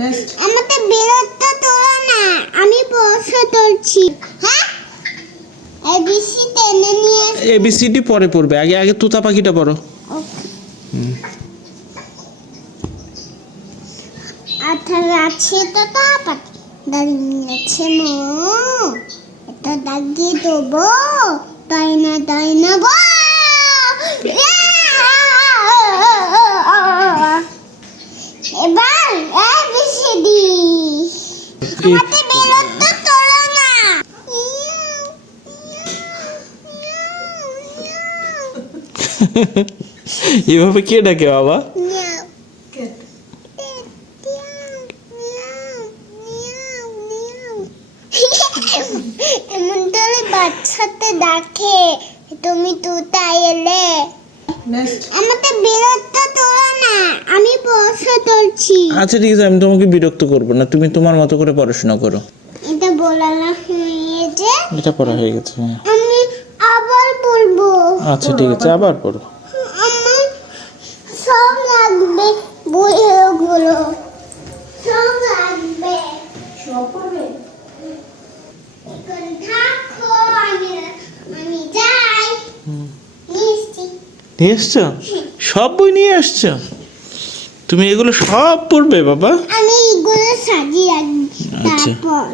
Next আমাদের বিরক্ত তোলো না, আমি পয়সা তুলছি। হ্যাঁ, এবিসি টেনে নিয়ে এবিসিডি পরে পড়বে, আগে আগে তোতা পাখিটা পড়ো। আচ্ছা আছে তো তাপাত দাঁড়িয়ে আছে মো, এটা দাগিয়ে দেবো, তাই না গো। এবার এবিসিডি আমাদের বিরক্ত তোলো না। এভাবে কে ডাকে বাবা? এমন করে বাচ্চাতে ডাকে, তুমি তুতাই এলে। নেক্সট আমাদের বিরক্ত তোলো না, আমি পয়সা তুলছি। আচ্ছা ঠিক আছে, আমি তোমাকে বিরক্ত করবো না, তুমি তোমার মতো করে পড়াশোনা করো। এটা বলানো হয়েছে, এটা পড়া হয়ে গেছে, হ্যাঁ। আমি আবার বলবো। আচ্ছা ঠিক আছে, আবার পড়ো। আমার সব লাগবে, বইগুলো সব লাগবে। সব পড়বে। এখন থাকো, আমি যাই। মিষ্টি নিয়ে এসছো? সব বই নিয়ে আসছো? তুমি এগুলো সব পড়বে বাবা? আমি এগুলো সাজিয়ে রাখবো, আচ্ছা। তারপর